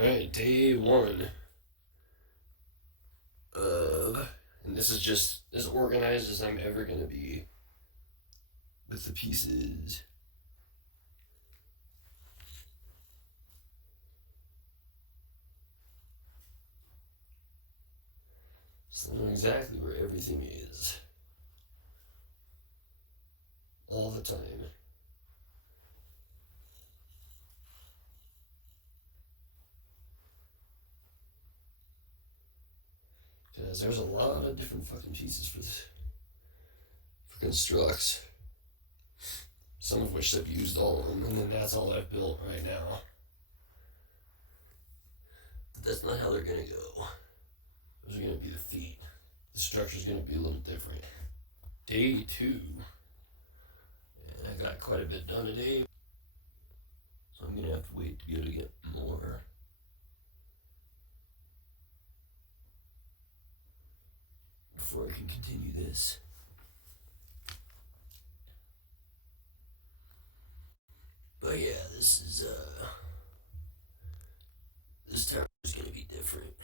Alright, day one. And this is just as organized as I'm ever gonna be with the pieces. So I know exactly where everything is. All the time. Because there's a lot of different fucking pieces for this. For CONSTRUX. Some of which I've used all of them, and then that's all I've built right now. But that's not how they're gonna go. Those are gonna be the feet. The structure's gonna be a little different. Day two. And I got quite a bit done today. So I'm gonna have to wait to be able to get more. Before I can continue this. But yeah, this tower is gonna be different.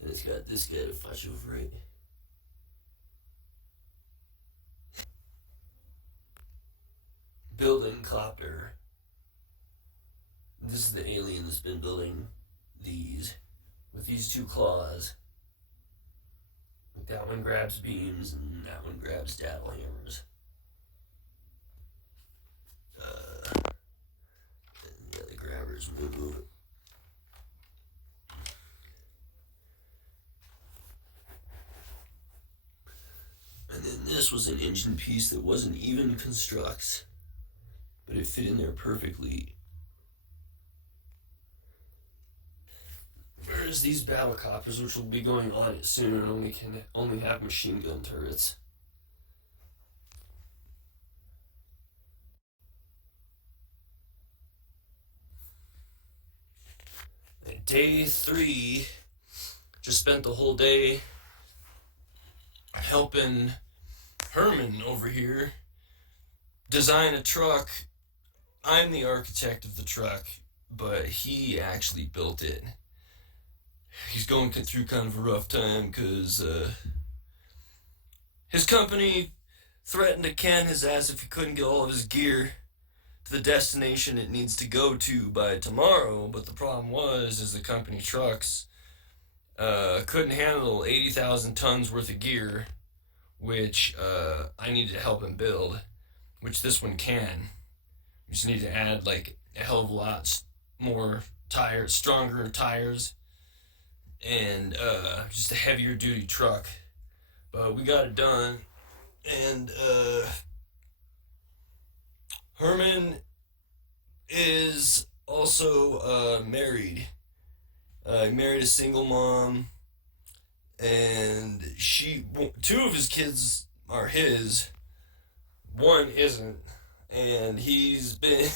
And it's got this guy to flash over it. Building copter. This is the alien that's been building these with these two claws. Like that one grabs beams and that one grabs daddle hammers. And the other grabbers move. And then this was an engine piece that wasn't even CONSTRUX, but it fit in there perfectly. Whereas these battle coppers, which will be going on it soon, and only have machine gun turrets. And day three, just spent the whole day helping Herman over here design a truck. I'm the architect of the truck, but he actually built it. He's going through kind of a rough time because his company threatened to can his ass if he couldn't get all of his gear to the destination it needs to go to by tomorrow. But the problem is the company trucks couldn't handle 80,000 tons worth of gear, which I needed to help him build, which this one can. We just need to add like a hell of a lot more tires, stronger tires, and just a heavier duty truck. But we got it done, and Herman is also married. He married a single mom, and two of his kids are his, one isn't, and he's been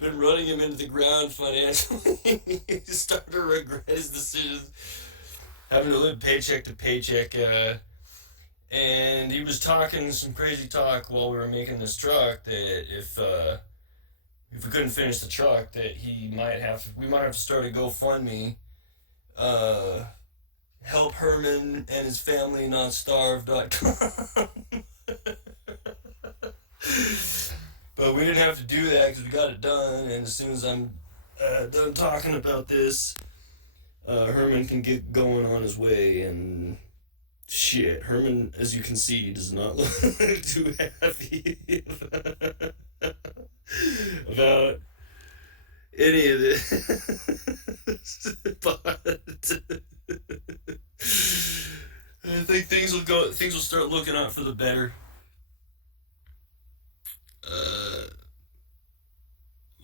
been running him into the ground financially. He's starting to regret his decisions, having to live paycheck to paycheck. And he was talking some crazy talk while we were making this truck that if we couldn't finish the truck, that we might have to start a GoFundMe. Help Herman and his family not starve.com. But we didn't have to do that because we got it done, and as soon as I'm done talking about this, Herman can get going on his way. And shit, Herman, as you can see, does not look too happy about any of this. But I think things will start looking out for the better.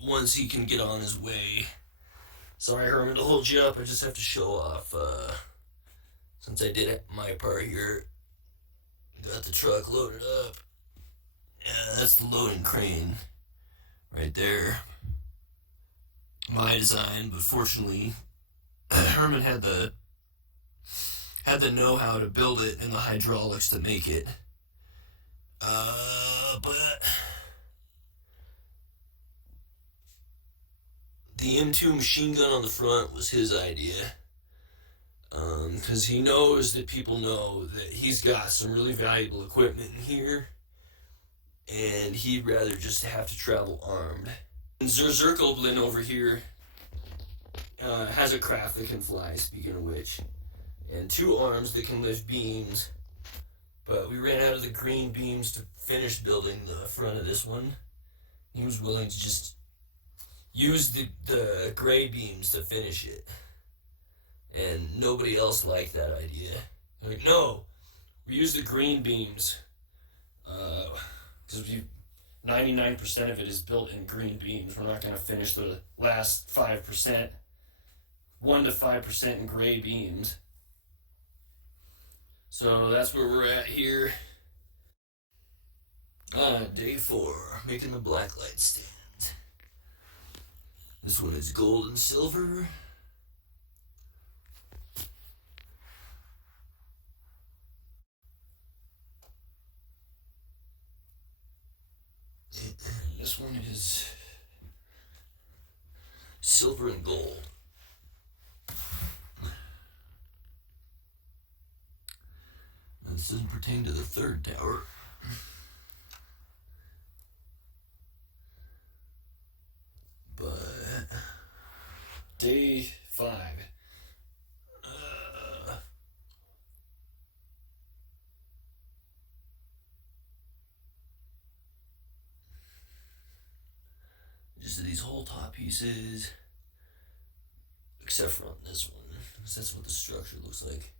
Once he can get on his way. Sorry, Herman, to hold you up. I just have to show off. Since I did my part here, got the truck loaded up. Yeah, that's the loading crane right there. My design, but fortunately, Herman had the know-how to build it and the hydraulics to make it. But The M2 machine gun on the front was his idea. Because he knows that people know that he's got some really valuable equipment in here, and he'd rather just have to travel armed. And Zerzerkoblin over here has a craft that can fly, speaking of which, and 2 arms that can lift beams, but we ran out of the green beams to finish building the front of this one. He was willing to just use the gray beams to finish it. And nobody else liked that idea. They're like, no, we use the green beams. Because 99% of it is built in green beams. We're not going to finish the last 5%, 1 to 5% in gray beams. So that's where we're at here. Day 4, making the blacklight stand. This one is gold and silver. This one is silver and gold. Now, this doesn't pertain to the 3rd tower. But day 5. Just these whole top pieces, except for on this one, because that's what the structure looks like.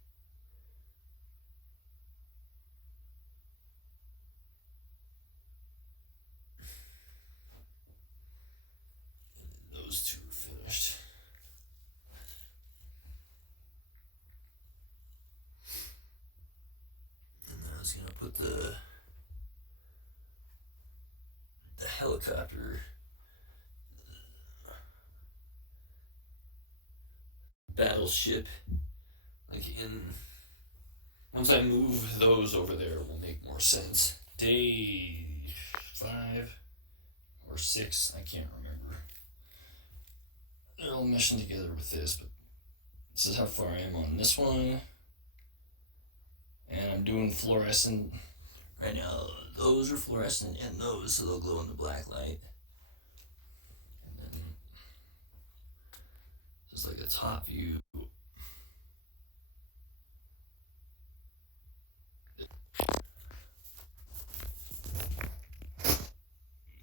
And then those 2 are finished. And then I was gonna put the helicopter battleship, like in, once I move those over there, it will make more sense. Day 5 or 6, I can't remember. They're all meshing together with this, but this is how far I am on this one. And I'm doing fluorescent right now. Those are fluorescent and those, so they'll glow in the black light. And then just like a top view.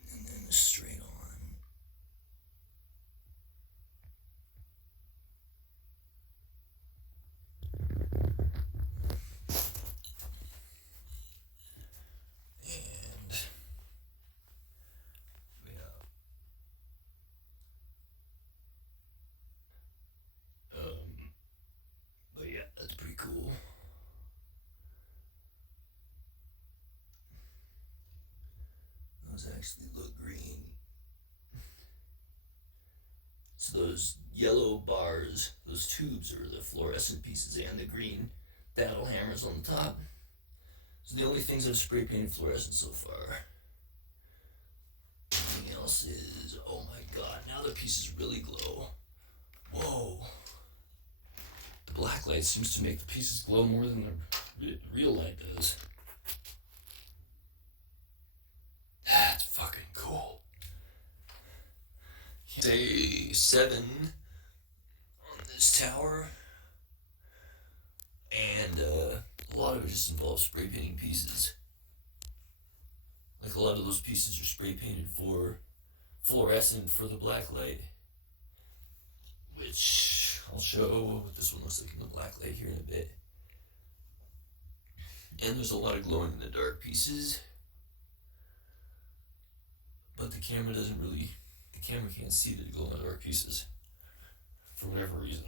And then straight on. But yeah, that's pretty cool. Those actually look green. So those yellow bars, those tubes are the fluorescent pieces, and the green battle hammers on the top. So the only things I've spray painted fluorescent so far. Everything else is, oh my god, now the pieces really glow. Whoa. The black light seems to make the pieces glow more than the real light does. That's fucking cool. Day 7 on this tower. And a lot of it just involves spray painting pieces. Like a lot of those pieces are spray painted for fluorescent for the black light. Which I'll show what this one looks like in the black light here in a bit. And there's a lot of glowing in the dark pieces. But the camera can't see the glow in the dark pieces. For whatever reason.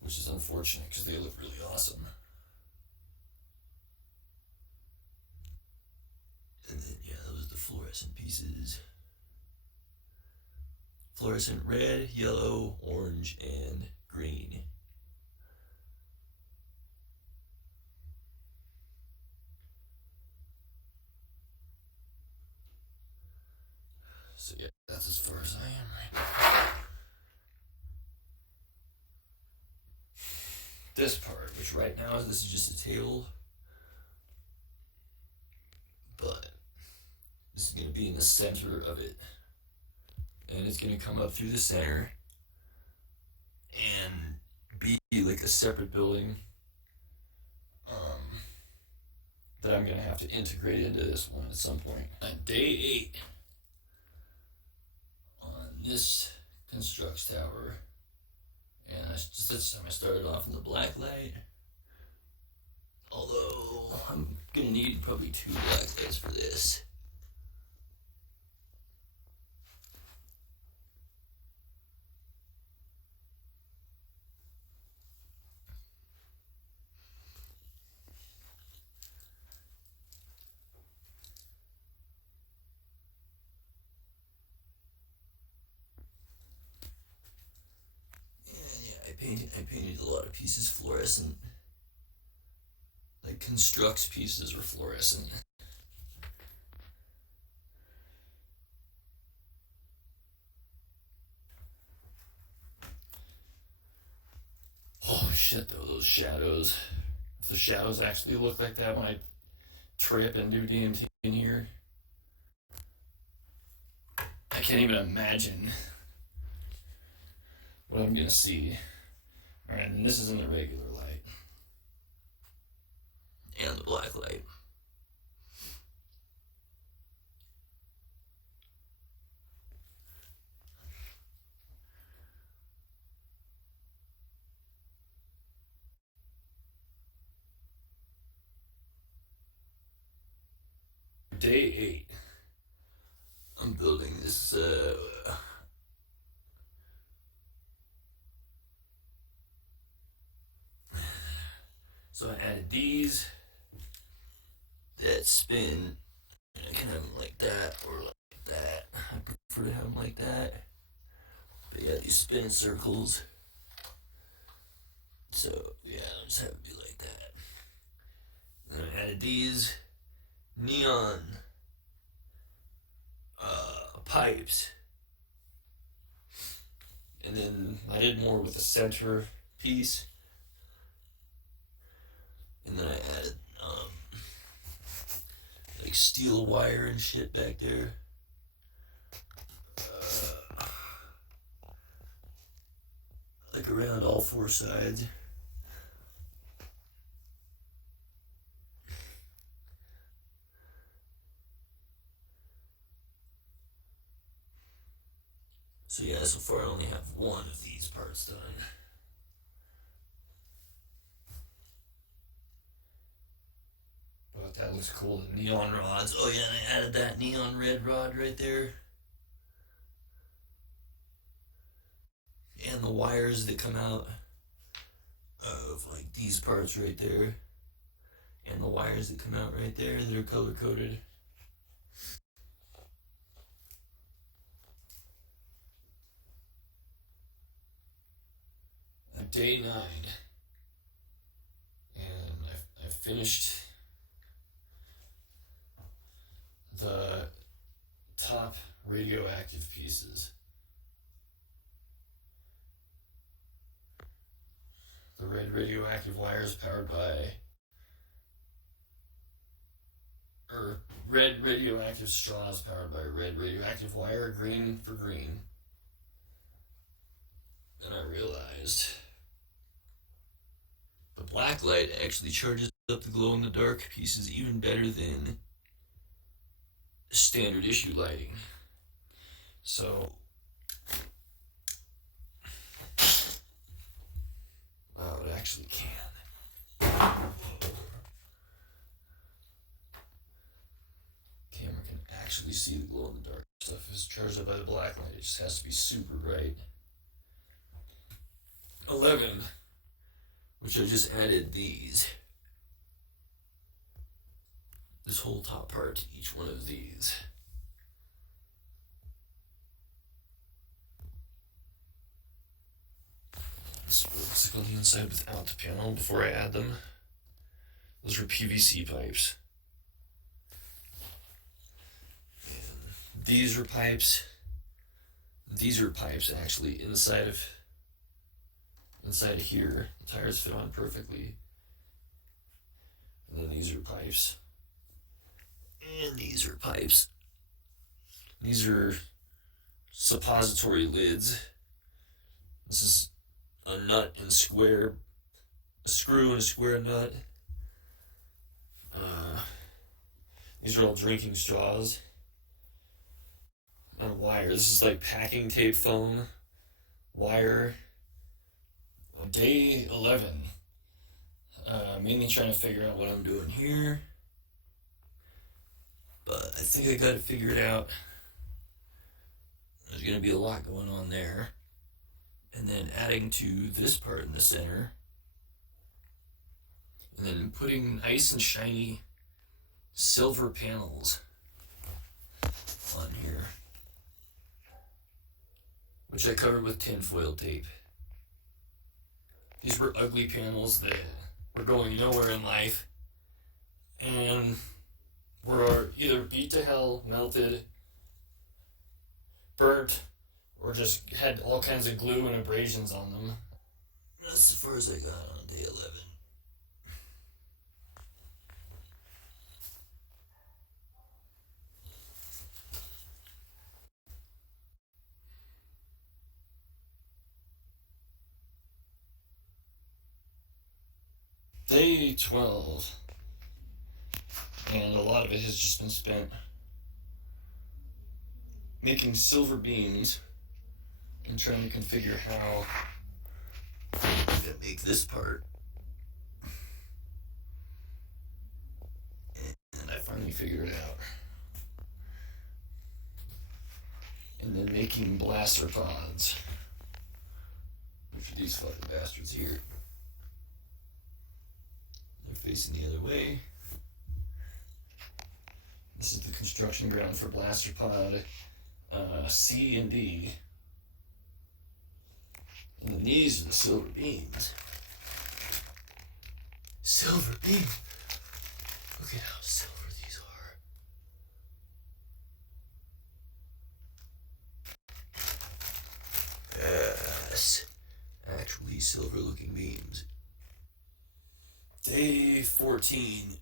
Which is unfortunate because they look really awesome. And then, yeah, those are the fluorescent pieces. Fluorescent red, yellow, orange, and green. So yeah, that's as far as I am right now. This part, which right now this is just a table, but this is going to be in the center of it, and it's going to come up through the center and be like a separate building that I'm going to have to integrate into this one at some point. On day 8 on this CONSTRUX tower, and this time I started off in the black light, although I'm going to need probably 2 black lights for this. I painted a lot of pieces fluorescent. Like CONSTRUX pieces were fluorescent. Oh shit though, those shadows. If the shadows actually look like that when I trip and do DMT in here, I can't even imagine what I'm gonna see. Alright, and this is in the regular light. And the black light. Day 8. I'm building this, so I added these that spin, and I can have them like that or like that. I prefer to have them like that. But yeah, these spin circles. So yeah, I'll just have it be like that. Then I added these neon pipes. And then I did more with the center piece. And then I added like steel wire and shit back there. Like around all 4 sides. So yeah, so far I only have 1 of these parts done. But that looks cool, the neon rods. Oh yeah, and I added that neon red rod right there. And the wires that come out of like these parts right there. And the wires that come out right there, they're color coded. Day 9, and I finished the top radioactive pieces. The red radioactive wires powered by, or red radioactive straws powered by red radioactive wire, green for green. Then I realized the black light actually charges up the glow-in-the-dark pieces even better than standard issue lighting. So, wow, it actually can. Camera can actually see the glow-in-the-dark stuff is charged up by the black light. It just has to be super bright. 11. Which I just added these. This whole top part to each one of these. This looks like on the inside without the panel before I add them. Those are PVC pipes. And these are pipes. These are pipes actually inside of here. The tires fit on perfectly. And then these are pipes. And these are pipes. These are suppository lids. This is a nut and square, a screw and a square nut. These are all drinking straws. And wire. This is like packing tape foam. Wire. Day 11. Mainly trying to figure out what I'm doing here. But I think I got it figured out. There's going to be a lot going on there. And then adding to this part in the center. And then putting nice and shiny silver panels on here. Which I covered with tinfoil tape. These were ugly panels that were going nowhere in life. And were either beat to hell, melted, burnt, or just had all kinds of glue and abrasions on them. That's as far as I got on day 11. Day 12. And a lot of it has just been spent making silver beams and trying to configure how to make this part. And I finally figured it out. And then making blaster pods, which are these fucking bastards here. They're facing the other way. This is the construction ground for blaster pod C and D. And then these are the silver beams. Silver beam. Look at how silver these are. Yes. Actually silver looking beams. Day 14.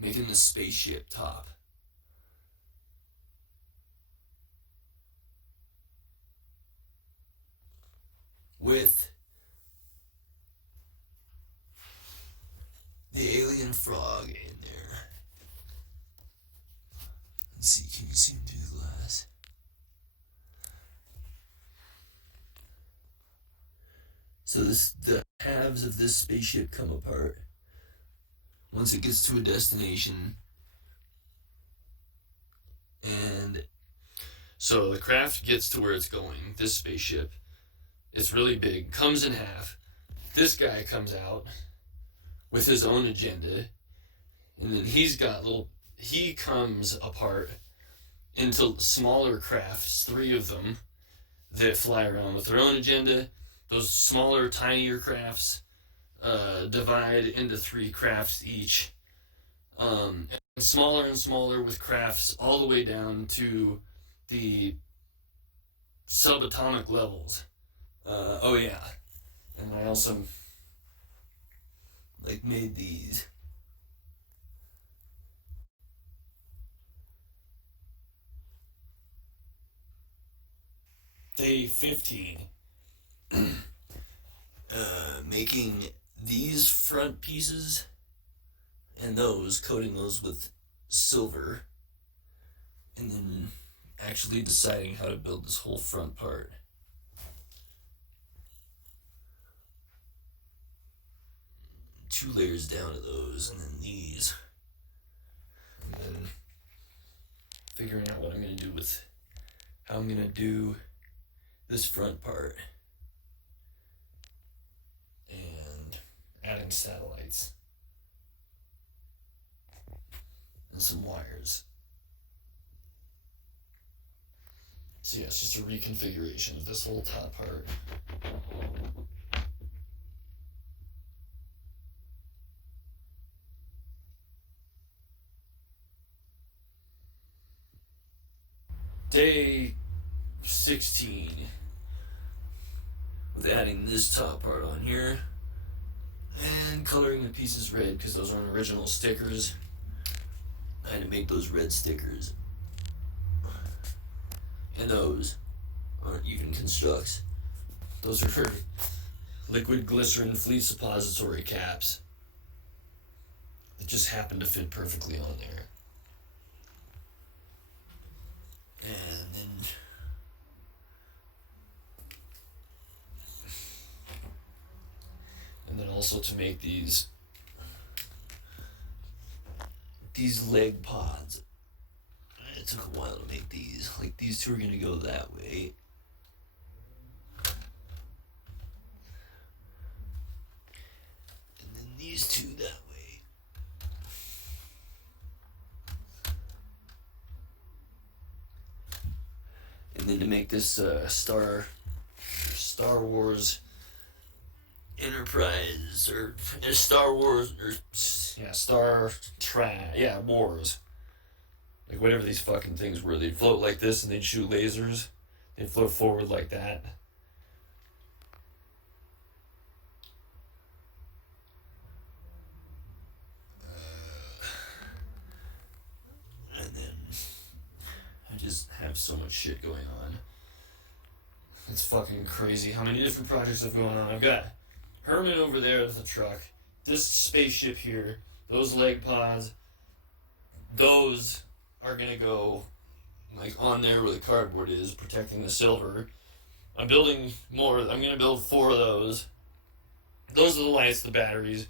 Making the spaceship top. With the alien frog in there. Let's see, can you see him through the glass? So the halves of this spaceship come apart once it gets to a destination. And so the craft gets to where it's going, this spaceship. It's really big, comes in half. This guy comes out with his own agenda, and then he comes apart into smaller crafts, 3 of them, that fly around with their own agenda. Those smaller, tinier crafts divide into 3 crafts each. And smaller with crafts all the way down to the subatomic levels. Oh yeah. And I also made these. Day 15. Making these front pieces and those, coating those with silver, and then actually deciding how to build this whole front part. Two layers down to those, and then these. And then figuring out what I'm going to do with how I'm going to do this front part. And adding satellites. And some wires. So yeah, it's just a reconfiguration of this whole top part. Day 16. With adding this top part on here. And coloring the pieces red because those aren't original stickers. I had to make those red stickers. And those aren't even CONSTRUX. Those are for liquid glycerin fleet suppository caps. That just happen to fit perfectly on there. And then also to make these leg pods. It took a while to make these. Like these two are gonna go that way. And then these two that way. And then to make this Star Wars Enterprise or Star Wars or Wars. Like whatever these fucking things were, they'd float like this and they'd shoot lasers. They'd float forward like that. And then I just have so much shit going on. It's fucking crazy how many different projects I've going on. I've got Herman over there with the truck, this spaceship here, those leg pods, those are gonna go like on there where the cardboard is, protecting the silver. I'm building more. I'm gonna build 4 of those. Those are the lights, the batteries.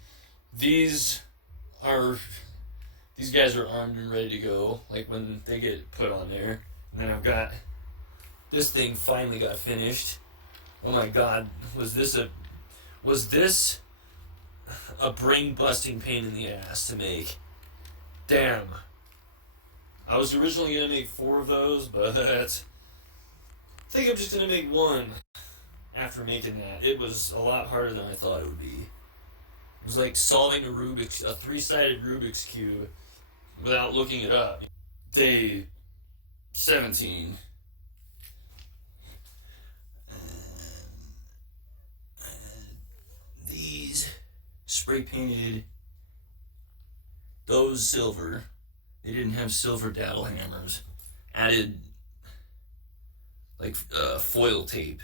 These guys are armed and ready to go, like when they get put on there. And then I've got this thing finally got finished. Oh my god, was this a brain-busting pain in the ass to make? Damn. I was originally going to make 4 of those, but I think I'm just going to make 1 after making that. It was a lot harder than I thought it would be. It was like solving a 3-sided Rubik's Cube without looking it up. Day 17. These spray painted, those silver. They didn't have silver dowel hammers. Added like foil tape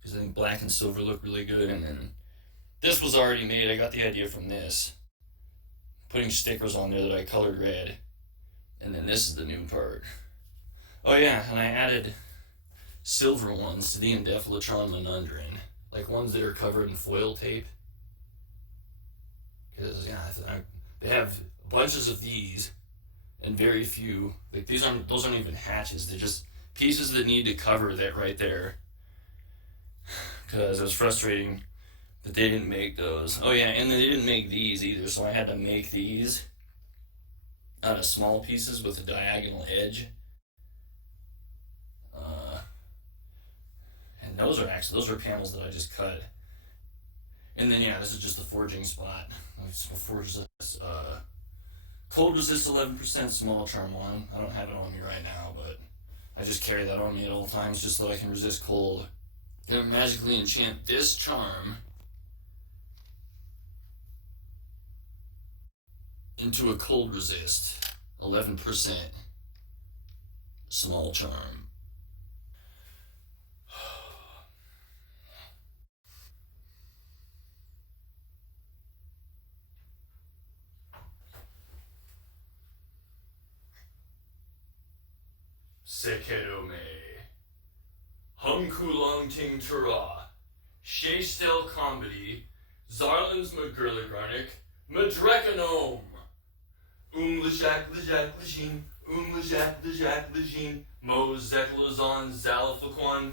because I think black and silver look really good. And then this was already made. I got the idea from this. Putting stickers on there that I colored red. And then this is the new part. Oh yeah, and I added silver ones to the Indefilatron Menundrin. Like ones that are covered in foil tape. Because they have bunches of these and very few. Like those aren't even hatches. They're just pieces that need to cover that right there. Because it was frustrating that they didn't make those. Oh yeah, and they didn't make these either, so I had to make these out of small pieces with a diagonal edge. And those are panels that I just cut. And then yeah, this is just the forging spot. I forged this cold resist 11% small charm one. I don't have it on me right now, but I just carry that on me at all times just so I can resist cold. Gonna magically enchant this charm into a cold resist 11% small charm. Sekedo me. Humkulung ting tura. Shaystel comedy. Zarlands McGurligarnick. Madrekanome. Lajak lajak lajin. Lajak lajak lajin. Mo zeklazon zalaflaquan.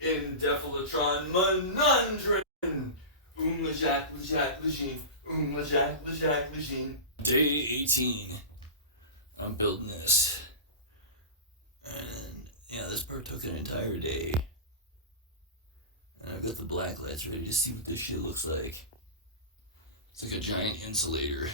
Indefilatron Menundrin. Lajak lajak lajin. Lajak lajak lajin. Day 18. I'm building this. And yeah, this part took an entire day. And I've got the black lights ready to see what this shit looks like. It's like a giant insulator.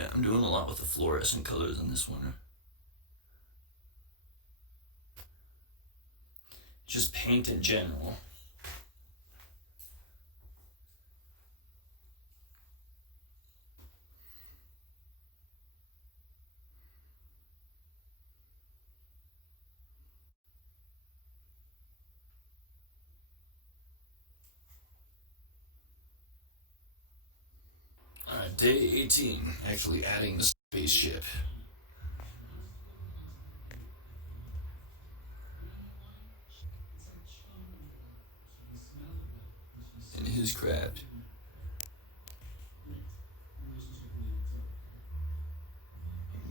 Yeah, I'm doing a lot with the fluorescent colors in this one. Just paint in general. Day 18, actually adding the spaceship. And his craft.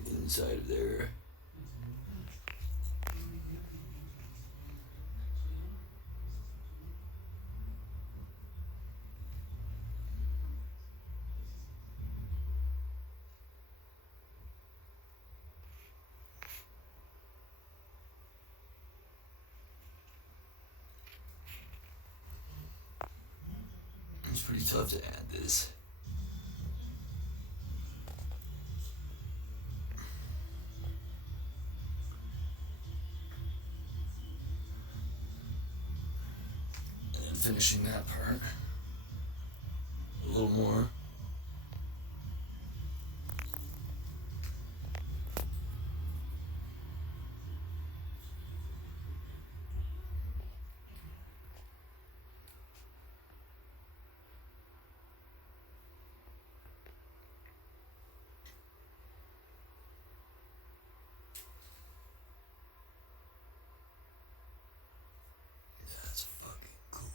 Inside of there. It's pretty tough to add this. And then finishing that part. A little more. That's fucking cool.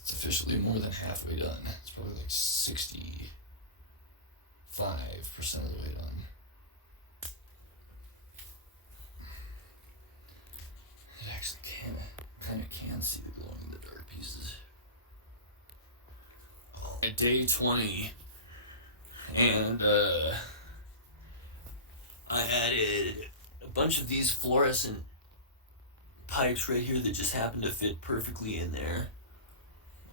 It's officially more than halfway done. It's probably like 65% of the way done. It actually kind of can see the glowing in the dark pieces. At day 20, and I added a bunch of these fluorescent pipes right here that just happen to fit perfectly in there.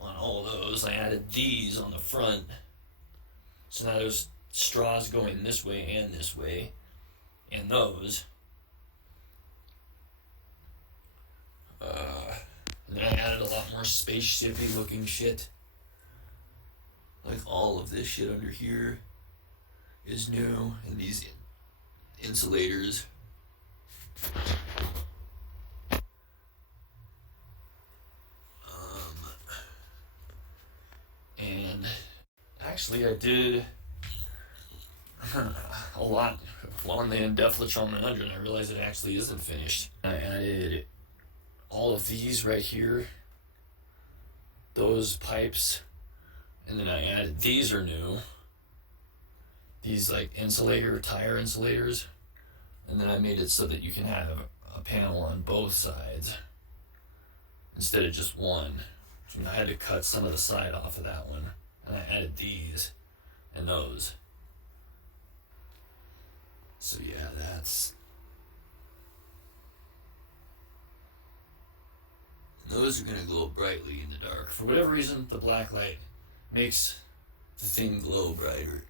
On all those, I added these on the front, so now there's straws going this way, and those. And then I added a lot more spaceshipy looking shit. Like all of this shit under here is new, and these insulators. And actually I did a lot on the Deflachon 100, and I realized it actually isn't finished. I added all of these right here, those pipes, and then I added, these are new, these like tire insulators, and then I made it so that you can have a panel on both sides instead of just one. And I had to cut some of the side off of that one, and I added these and those. So yeah, those are gonna glow brightly in the dark. For whatever reason, the black light makes the thing glow brighter.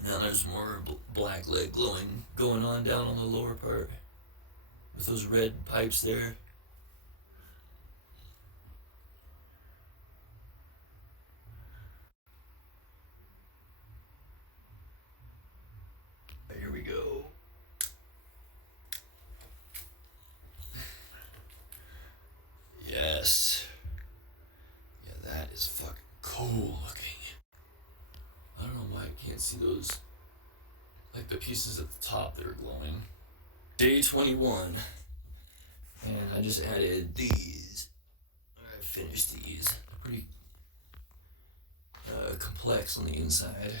And now there's more black light going on down on the lower part with those red pipes there. Here we go. Yes. Yeah, that is fucking cool looking. I don't know why I can't see those, like the pieces at the top that are glowing. Day 21. And I just added these. I finished these. They're pretty complex on the inside.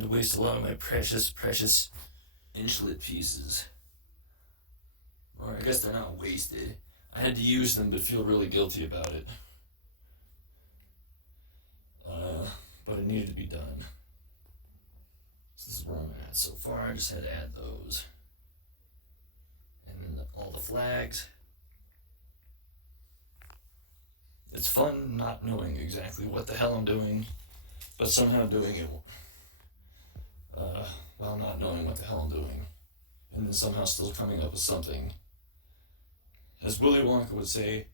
had to waste a lot of my precious inchlet pieces. Or I guess they're not wasted. I had to use them but feel really guilty about it. But it needed to be done. So this is where I'm at so far. I just had to add those. And then all the flags. It's fun not knowing exactly what the hell I'm doing, but somehow doing it while not knowing what the hell I'm doing. And then somehow still coming up with something. As Willy Wonka would say,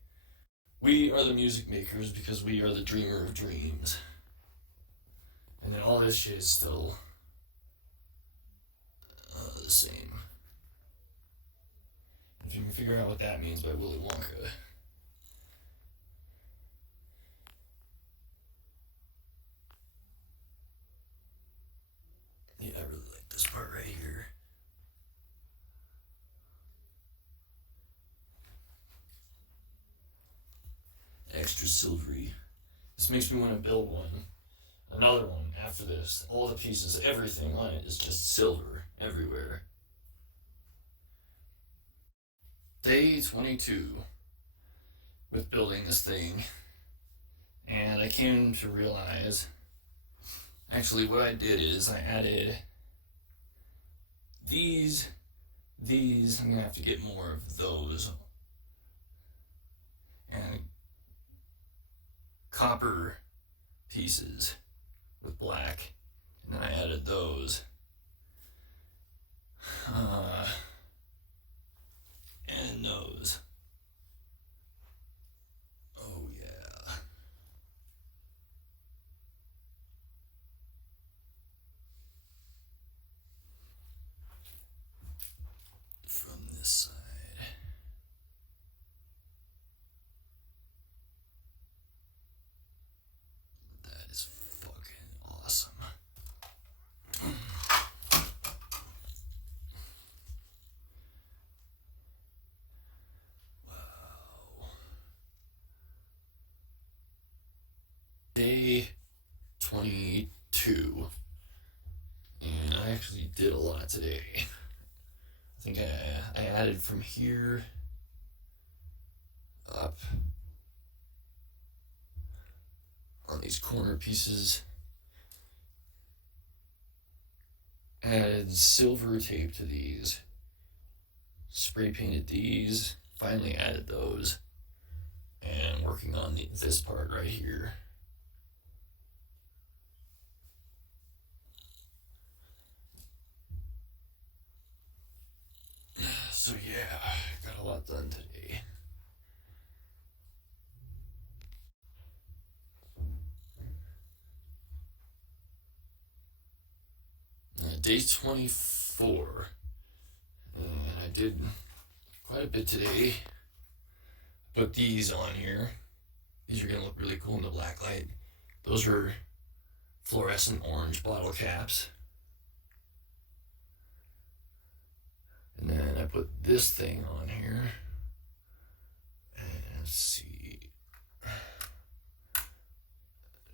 we are the music makers because we are the dreamer of dreams. And then all this shit is still the same. If you can figure out what that means by Willy Wonka. Yeah, I really like this part right here. Extra silvery. This makes me want to build one. Another one after this. All the pieces, everything on it is just silver everywhere. Day 22 with building this thing. And I came to realize, actually what I did is I added these, I'm gonna have to get more of those. And copper pieces with black, and then I added those. And those. Oh yeah. From this side. That is fucking awesome. Wow. Day 22. And I actually did a lot today. I think I added from here up on these corner pieces. Added silver tape to these. Spray painted these. Finally added those. And working on this part right here. So yeah, got a lot done today. Day 24. And I did quite a bit today. Put these on here. These are gonna look really cool in the black light. Those are fluorescent orange bottle caps. And then I put this thing on here. And let's see. It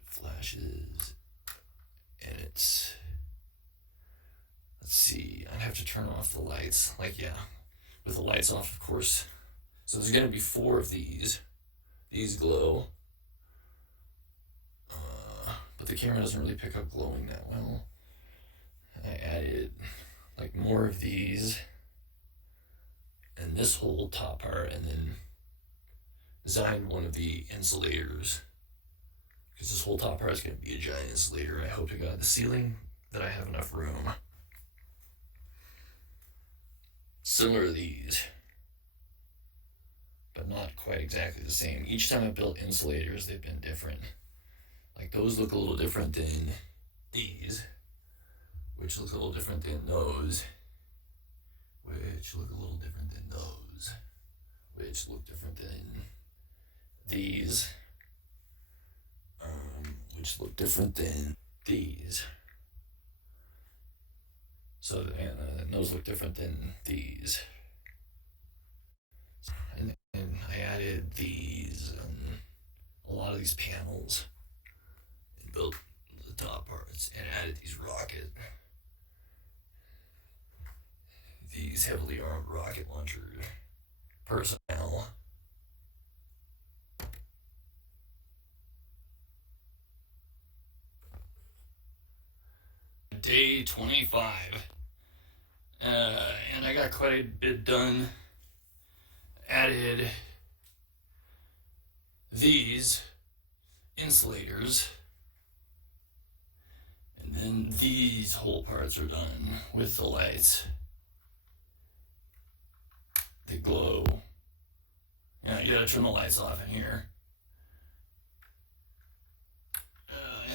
flashes. And it's... Let's see. I'd have to turn off the lights. Like, yeah. With the lights off, of course. So there's going to be 4 of these. These glow. But the camera doesn't really pick up glowing that well. I added, like, more of these. And this whole top part, and then designed one of the insulators, because this whole top part is going to be a giant insulator. I hope to God the ceiling that I have enough room. Similar to these, but not quite exactly the same. Each time I built insulators, they've been different. Like those look a little different than these, which look a little different than those, which look a little different than those, which look different than these, which look different than these. So, and those look different than these. And I added these and a lot of these panels and built the top parts and added these heavily armed rocket launcher personnel. Day 25, and I got quite a bit done. Added these insulators, and then these whole parts are done with the lights. They glow. Yeah, you gotta turn the lights off in here.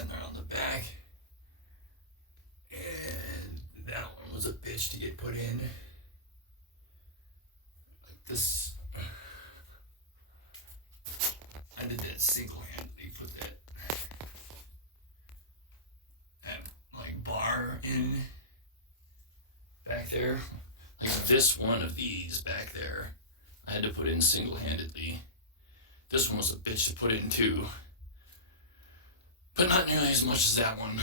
And they're on the back. And that one was a bitch to get put in. Like this. I did that single-handedly, put that like bar in back there. Like this one of these back there, I had to put in single-handedly. This one was a bitch to put in too, but not nearly as much as that one.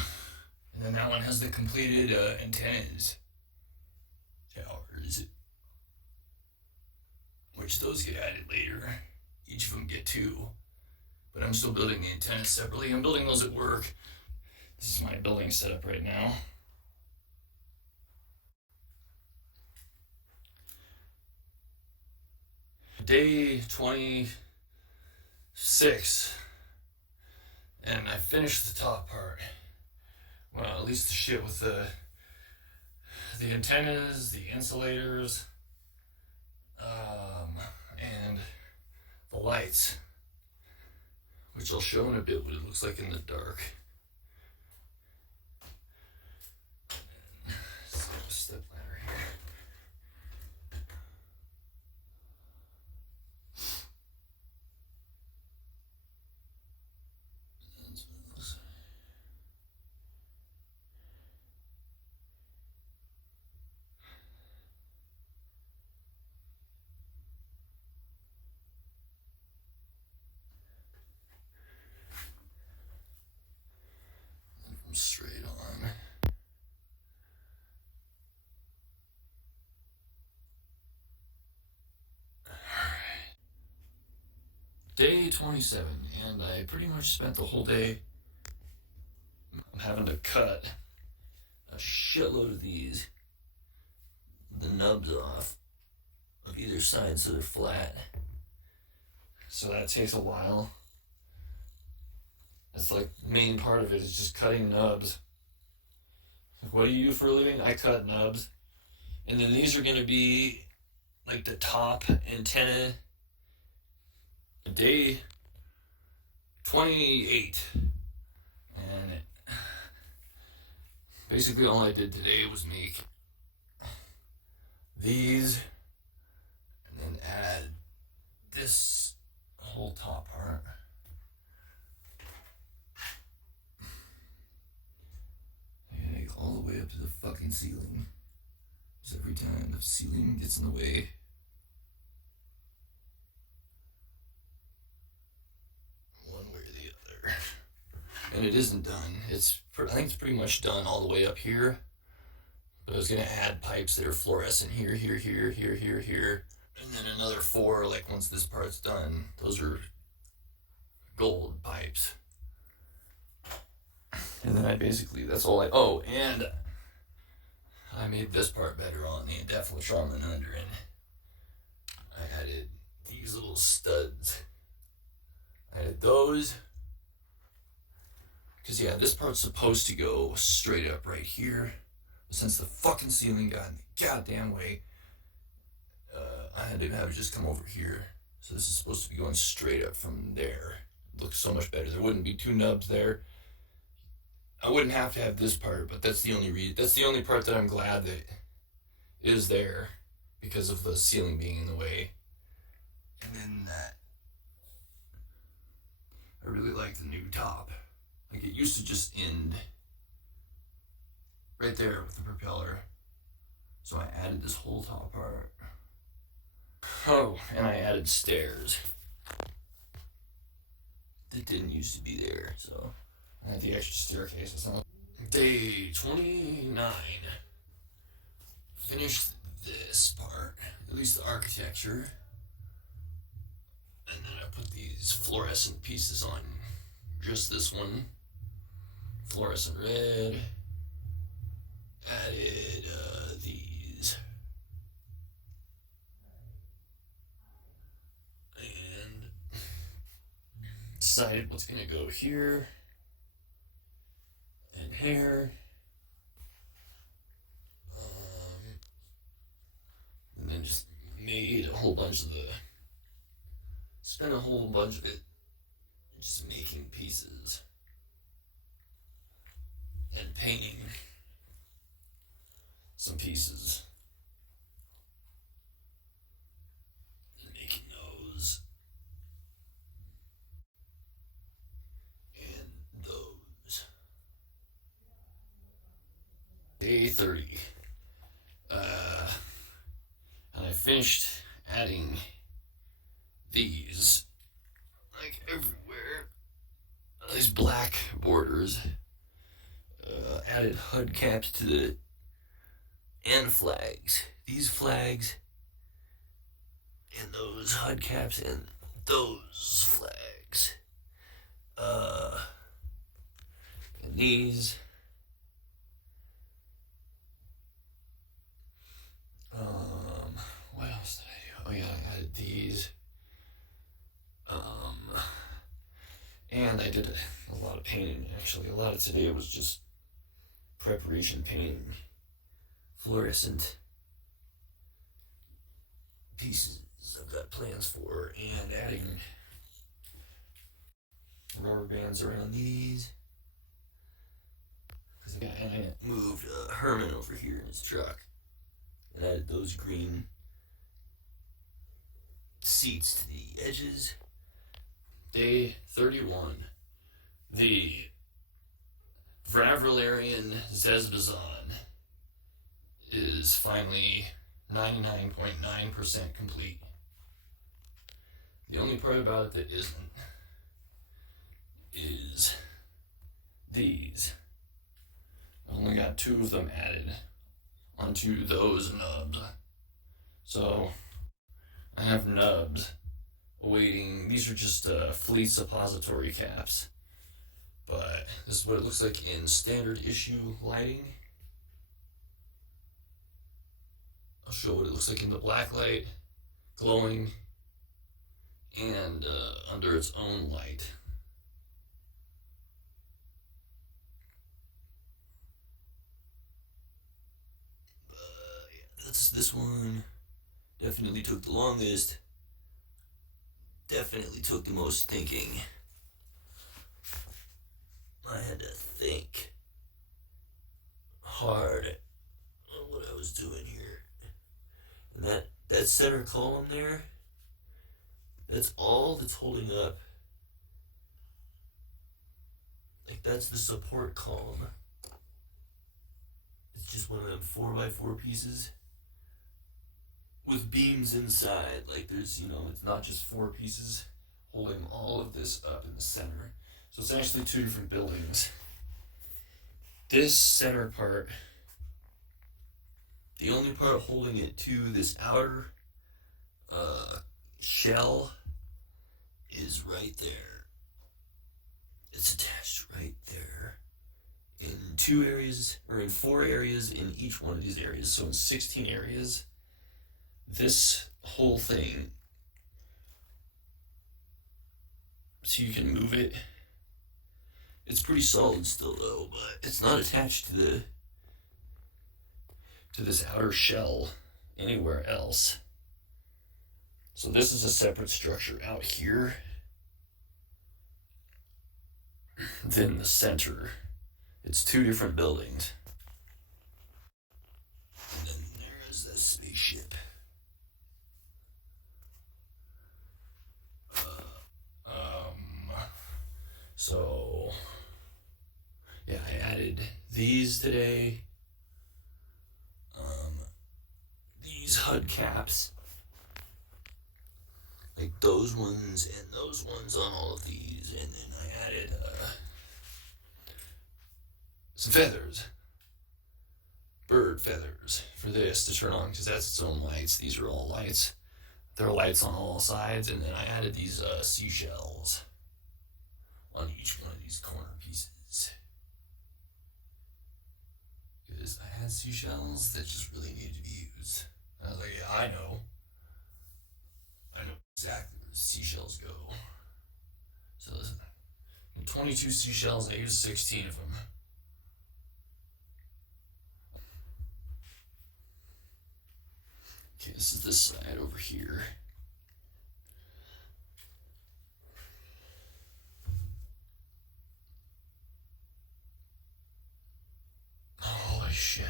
And then that one has the completed antennas, towers, which those get added later. Each of them get 2, but I'm still building the antennas separately. I'm building those at work. This is my building setup right now. Day 26, and I finished the top part. Well, at least the shit with the antennas, the insulators, and the lights, which I'll show in a bit what it looks like in the dark. Step ladder here. Straight on. Alright. Day 27, and I pretty much spent the whole day having to cut a shitload of the nubs off of either side so they're flat. So that takes a while. It's like the main part of it is just cutting nubs. What do you do for a living? I cut nubs. And then these are going to be like the top antenna. Day 28. And basically all I did today was make these and then add this whole top part. All the way up to the fucking ceiling. Because every time the ceiling gets in the way, one way or the other. And it isn't done. I think it's pretty much done all the way up here. But I was gonna add pipes that are fluorescent here, here, here, here, here, here. And then another 4, like once this part's done. Those are gold pipes. And then that's all and I made this part better on the indefiltration under, and I added these little studs. I added those, because yeah, this part's supposed to go straight up right here, but since the fucking ceiling got in the goddamn way, I had to have it just come over here. So this is supposed to be going straight up from there. It looks so much better. There wouldn't be 2 nubs there. I wouldn't have to have this part, but that's the only part that I'm glad that is there because of the ceiling being in the way. And then I really like the new top. Like it used to just end right there with the propeller. So I added this whole top part. Oh, and I added stairs that didn't used to be there, so I had the extra staircase. It's not. Day 29. Finished this part, at least the architecture. And then I put these fluorescent pieces on. Just this one. Fluorescent red. Added these. And decided what's gonna go here. And here. And then just made a whole bunch of spent a whole bunch of it just making pieces and painting some pieces and making those and those. Day 30. And I finished adding these, like everywhere, these black borders, added HUD caps to the and flags. These flags and those HUD caps and those flags. And these. What else did I do? Oh yeah, I added these. And I did a lot of painting, actually. A lot of today was just preparation painting. Fluorescent pieces I've got plans for, and adding rubber bands around these. Because I moved Herman over here in his truck. And added those green seats to the edges. Day 31. The Vrav-Vrall-air-E-in Zez-bow-zoN is finally 99.9% complete. The only part about it that isn't is these. I only got 2 of them added onto those nubs. So I have nubs awaiting. These are just fleet suppository caps, but this is what it looks like in standard issue lighting. I'll show what it looks like in the black light, glowing, and under its own light. That's this one. Definitely took the longest. Definitely took the most thinking. I had to think hard on what I was doing here. And that center column there, that's all that's holding up. Like, that's the support column. It's just one of them 4x4 pieces with beams inside. Like, there's, it's not just 4 pieces holding all of this up in the center. So it's actually 2 different buildings. This center part, the only part holding it to this outer shell is right there. It's attached right there. In 2 areas, or in 4 areas in each one of these areas. So in 16 areas, this whole thing, so you can move it. It's pretty solid still though, but it's not attached to this outer shell anywhere else. So this is a separate structure out here than the center. It's 2 different buildings. And then there is that spaceship. So, yeah, I added these today. These HUD caps. Like those ones and those ones on all of these. And then I added some feathers. Bird feathers for this to turn on, because that's its own lights. These are all lights. There are lights on all sides, and then I added these seashells on each one of these corner pieces. Because I had seashells that just really needed to be used. And I was like, yeah, I know exactly where the seashells go. So listen, 22 seashells, I used 16 of them. Okay, this is this side over here. Holy shit.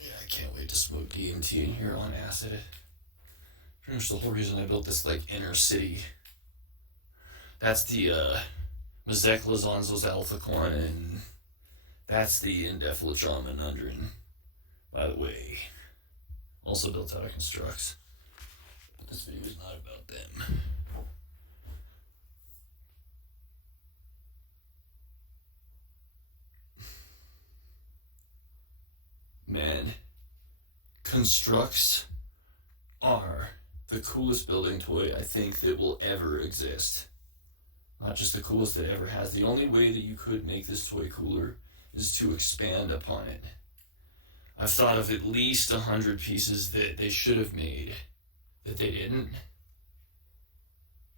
Yeah, I can't wait to smoke DMT in here on acid. Pretty much the whole reason I built this, like, inner city. That's the, MEGATOWER alpha corn, and that's the indefiltramine, by the way. Also built out of CONSTRUX. But this video is not about them. Man, CONSTRUX are the coolest building toy I think that will ever exist. Not just the coolest that ever has. The only way that you could make this toy cooler is to expand upon it. I've thought of at least 100 pieces that they should have made that they didn't.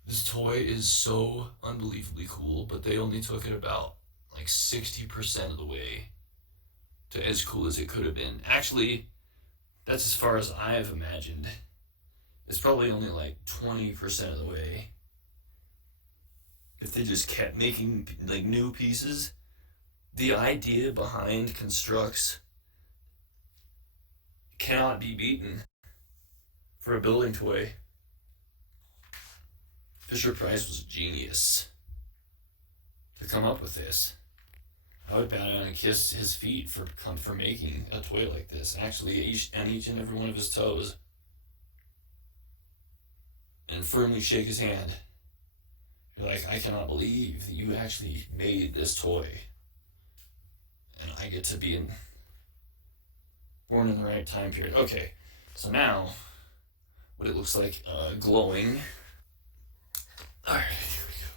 This toy is so unbelievably cool, but they only took it about like 60% of the way to as cool as it could have been. Actually, that's as far as I've imagined. It's probably only like 20% of the way. If they just kept making like new pieces, the idea behind CONSTRUX cannot be beaten for a building toy. Fisher-Price was a genius to come up with this. I would bow down and kiss his feet for making a toy like this. Actually, each and every one of his toes. And firmly shake his hand. You're like, I cannot believe that you actually made this toy. And I get to be born in the right time period. Okay, so now, what it looks like glowing. Alright, here we go.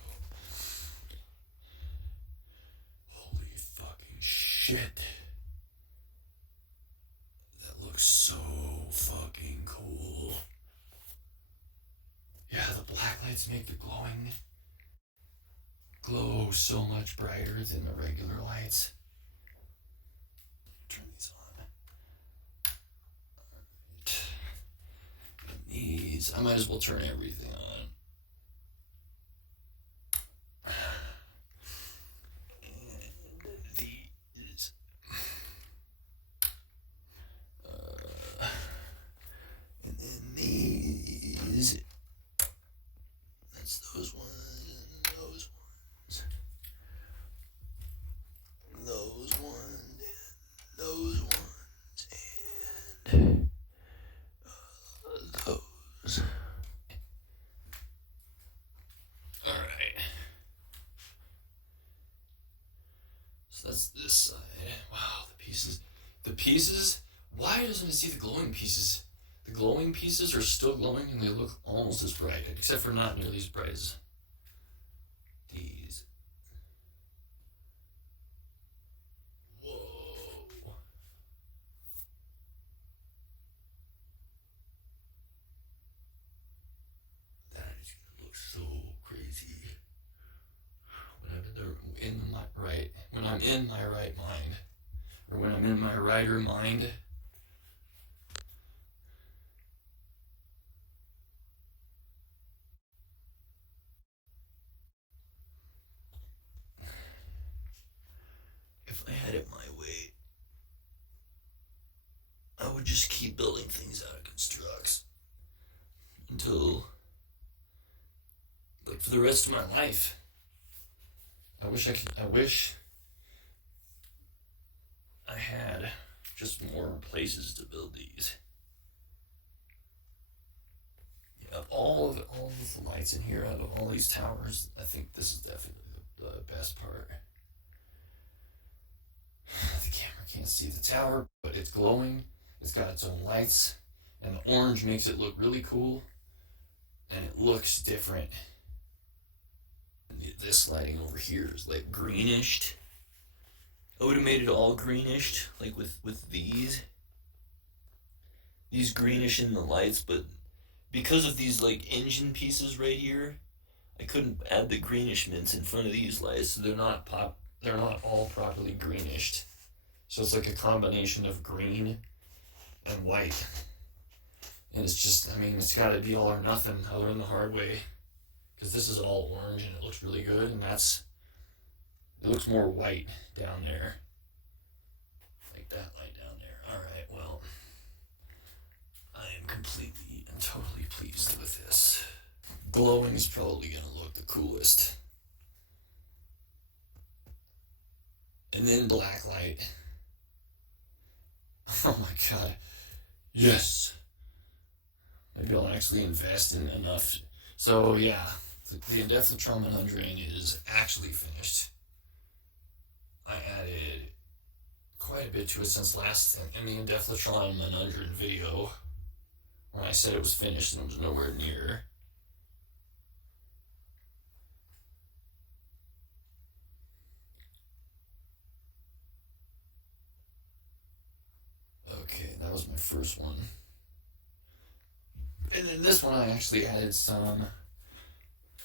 Holy fucking shit. That looks so fucking cool. Yeah, the black lights make the glowing glow so much brighter than the regular lights. Turn these on. Alright. And these, I might as well turn everything on. And these. And then these. That's those ones. So that's this side. Wow, the pieces, why doesn't it see the glowing pieces? The glowing pieces are still glowing and they look almost as bright, except for not nearly as bright as these. Whoa. That is gonna look so crazy. When I'm in my right mind, or when I'm in my righter mind. If I had it my way, I would just keep building things out of CONSTRUX until, like, for the rest of my life. I wish I had just more places to build these. Yeah, Of all of the lights in here, out of all these towers, I think this is definitely the best part. The camera can't see the tower, but it's glowing. It's got its own lights, and the orange makes it look really cool, and it looks different. And this lighting over here is like greenish. I would have made it all greenish, like with these greenish in the lights, but because of these like engine pieces right here, I couldn't add the greenish mints in front of these lights, so they're not all properly greenish. So it's like a combination of green and white. And it's just, I mean, it's got to be all or nothing. I learned the hard way, because this is all orange and it looks really good, and it looks more white down there. Like that light down there. Alright, well, I am completely and totally pleased with this. Glowing is probably going to look the coolest. And then black light. Oh my god. Yes! Maybe I'll actually invest in enough. So yeah, the Indeflatron Menundrain is actually finished. I added quite a bit to it since last in the Indeflatron Menundrain video, where I said it was finished and it was nowhere near. Okay, that was my first one. And then this one I actually added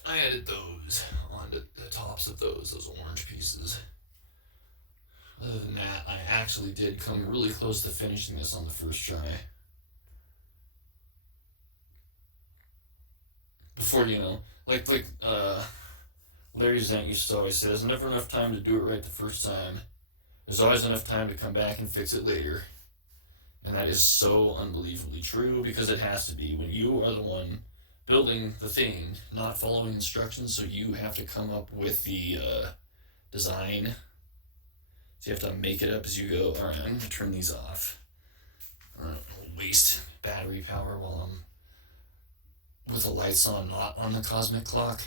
I added those on the tops of those orange pieces. Other than that, I actually did come really close to finishing this on the first try. Before, like Larry Zent used to always say, there's never enough time to do it right the first time. There's always enough time to come back and fix it later. And that is so unbelievably true, because it has to be when you are the one building the thing, not following instructions, so you have to come up with the design. So you have to make it up as you go. Alright, I'm going to turn these off. I don't waste battery power while I'm with the lights on, not on the cosmic clock.